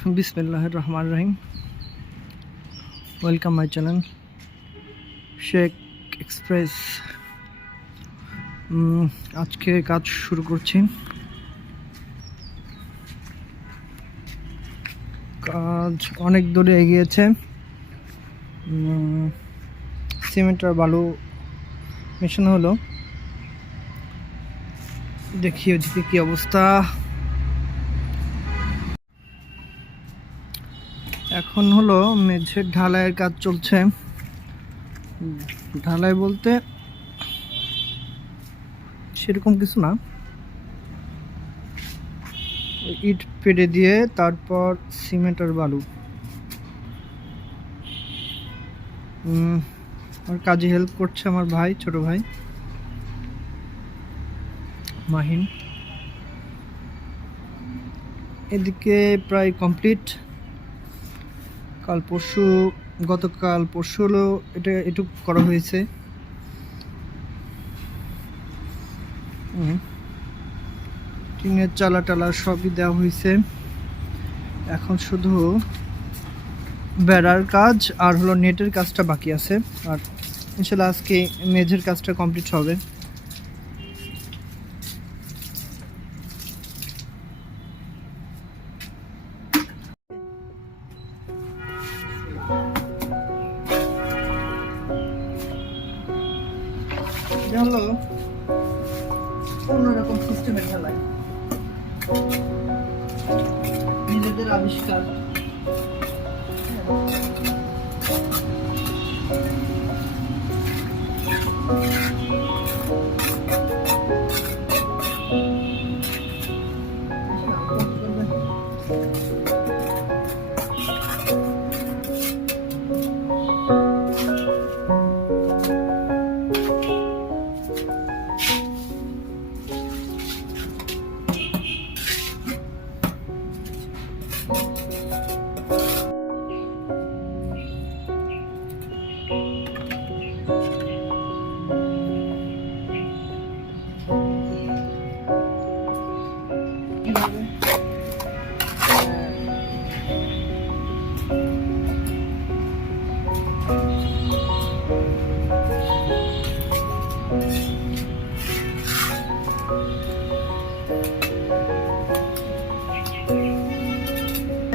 বিসমিল্লাহির রহমানির রহিম। Welcome my channel Sheikh express. আজকে কাজ শুরু করছি। কাজ অনেক দূরে এগিয়েছে। সিমেন্ট আর বালু মেশানো হলো। দেখি ওদিকে কি অবস্থা। এখন হলো মেঝের ঢালাইয়ের কাজ চলছে। ঢালাই বলতে সেরকম কিছু না, ইট পেড়ে দিয়ে তারপর সিমেন্ট আর বালু। আমার কাজে হেল্প করছে আমার ভাই, ছোট ভাই মাহিন। এদিকে প্রায় কমপ্লিট। গতকাল পরশু হলো এটা এটুকু করা হয়েছে। টিনের চালা টালা সবই দেওয়া হয়েছে। এখন শুধু বেড়ার কাজ আর হলো নেটের কাজটা বাকি আছে। আর ইনশাল্লাহ আজকে মেঝের কাজটা কমপ্লিট হবে। হলো অন্যরকম সিস্টেমের খেলায় নিজেদের আবিষ্কার।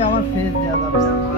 আমার ফেস দেওয়া যাবে না।